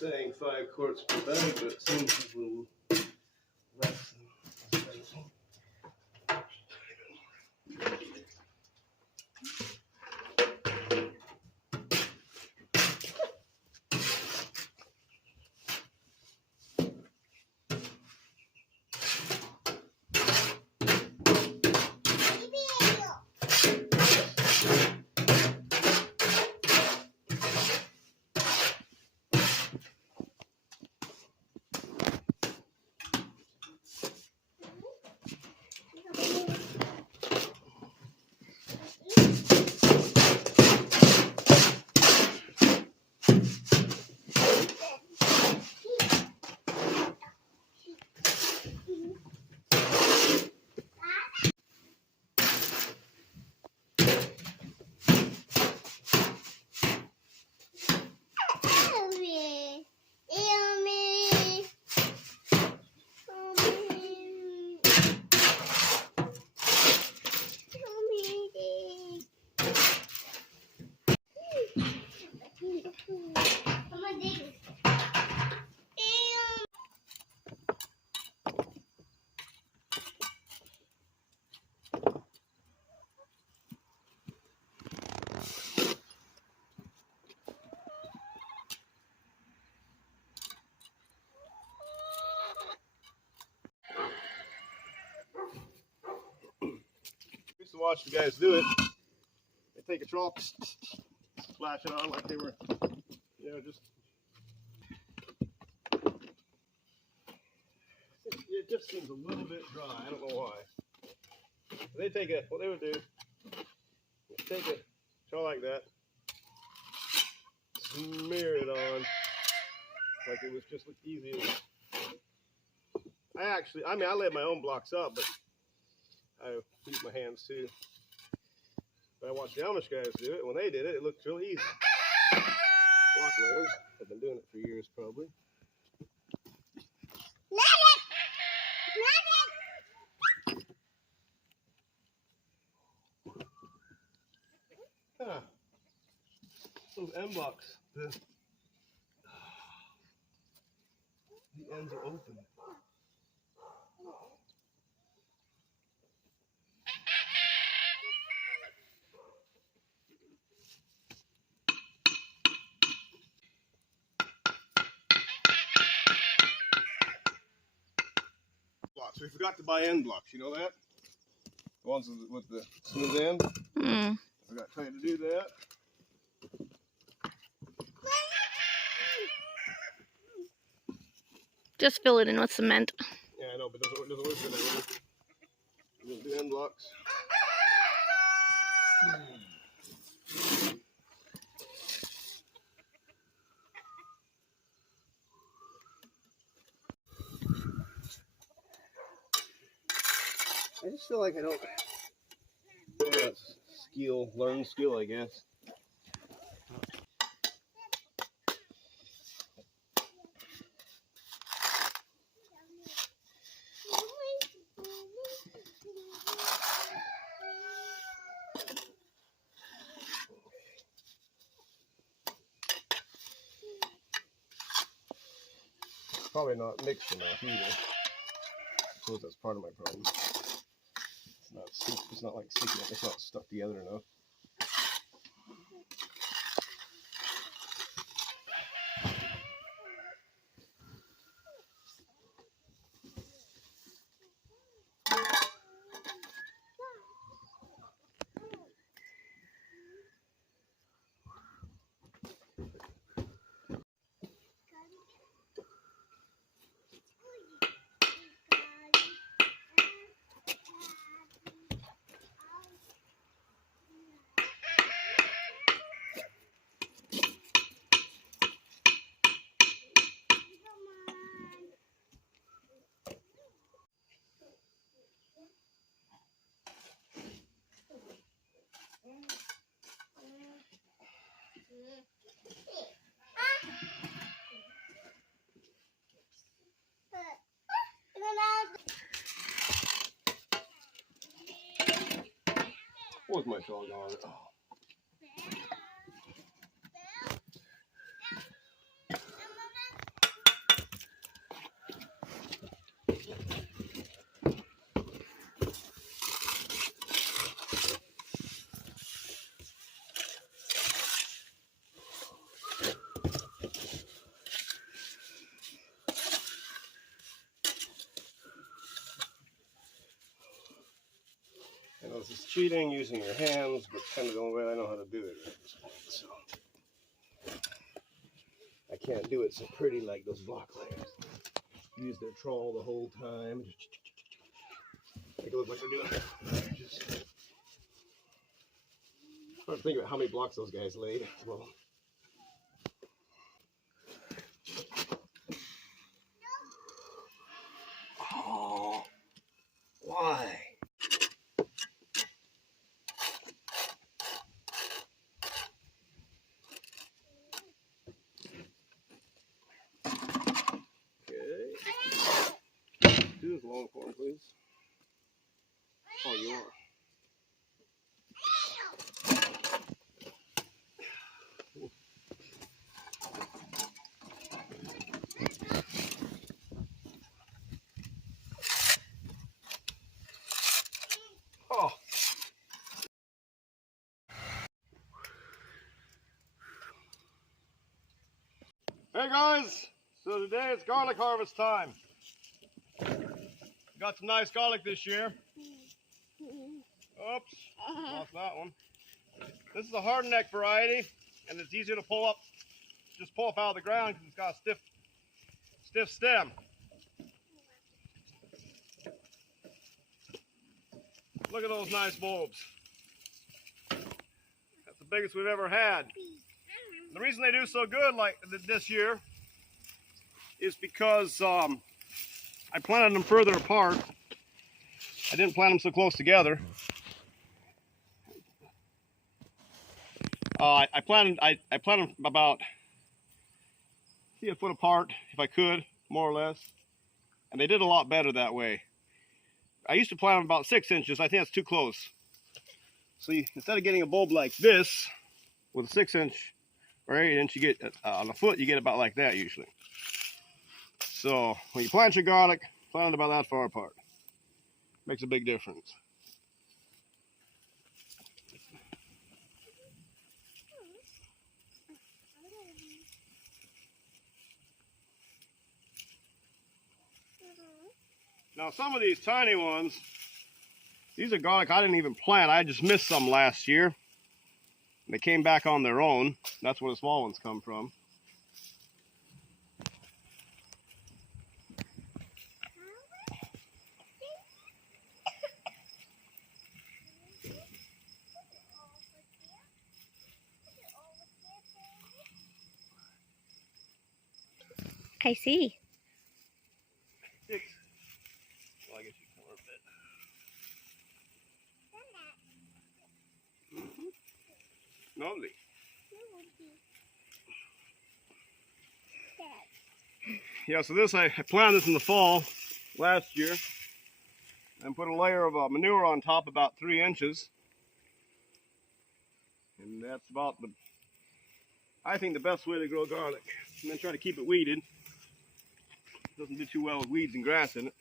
saying 5 quarts per bag, but some people less than. To watch the guys do it. They take a trough, splash it on like they were, just. It just seems a little bit dry. I don't know why. They take what they would do, take a trough like that, smear it on like it was just easy. I laid my own blocks up, but I use my hands too. But I watched the Amish guys do it. When they did it, it looked really easy. Block layers. I've been doing it for years, probably. Ah, those end blocks. The ends are open. We forgot to buy end blocks, you know that? The ones with the smooth end. I forgot to tell you to do that. Just fill it in with cement. Yeah, I know, but it doesn't work for that. You don't do end blocks. I just feel like I don't. Well, that's learned skill, I guess. Probably not mixed enough either. I suppose that's part of my problem. It's not like sticking it. It's not stuck together enough. Where's my dog on it? Oh. This is cheating using your hands, but kind of the only way I know how to do it at this point. So I can't do it so pretty like those block layers. Use their trawl the whole time. Make it look like they're doing it. Just trying to think about how many blocks those guys laid. Well, oh, why? Okay. Do this long form, please. Oh, you are. Oh. Hey guys, so today it's garlic harvest time. Got some nice garlic this year. Oops, lost that one. This is a hard neck variety, and it's easier to pull up, just pull up out of the ground because it's got a stiff stem. Look at those nice bulbs. That's the biggest we've ever had. The reason they do so good like this year is because I planted them further apart. I didn't plant them so close together. I planted them about a foot apart if I could, more or less, and they did a lot better that way. I used to plant them about 6 inches. I think that's too close. So instead of getting a bulb like this with a 6-inch or 8-inch, you get on a foot, you get about like that usually. So when you plant your garlic, plant it about that far apart. Makes a big difference. Now some of these tiny ones, these are garlic I didn't even plant. I just missed some last year. They came back on their own. That's where the small ones come from. I see. Six. Well, I guess you can a bit. Lovely. Yeah, so this I planted this in the fall last year and put a layer of manure on top about 3 inches. And that's about I think the best way to grow garlic. And then try to keep it weeded. It doesn't do too well with weeds and grass in it.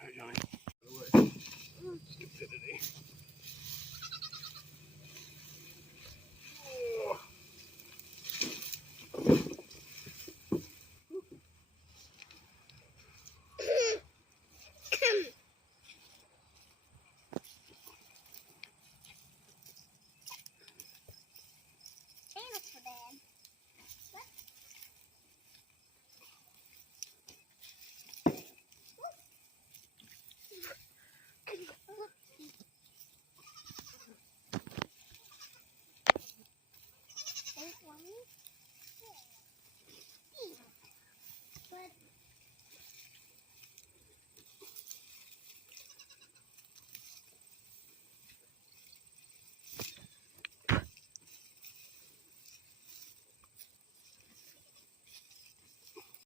Hi, Johnny. Stupidity.